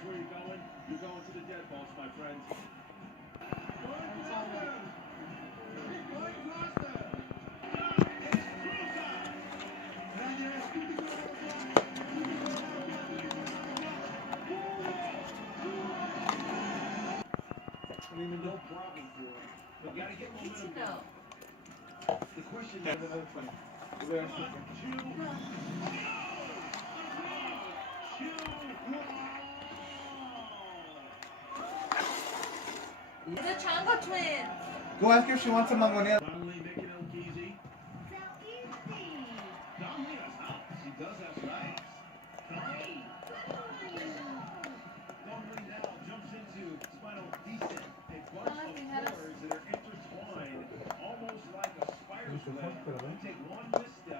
That's where you're going. You're going to the dead boss, my friend. No problem for him. But you gotta get momentum down. The question is, The Chango twins. Go ask her if she wants some mangonela. finally making it look easy. Dominica's out. She does have size. Dominic now jumps into spinal descent. A bunch of cords that are intertwined, almost like a spider's web. You take one misstep.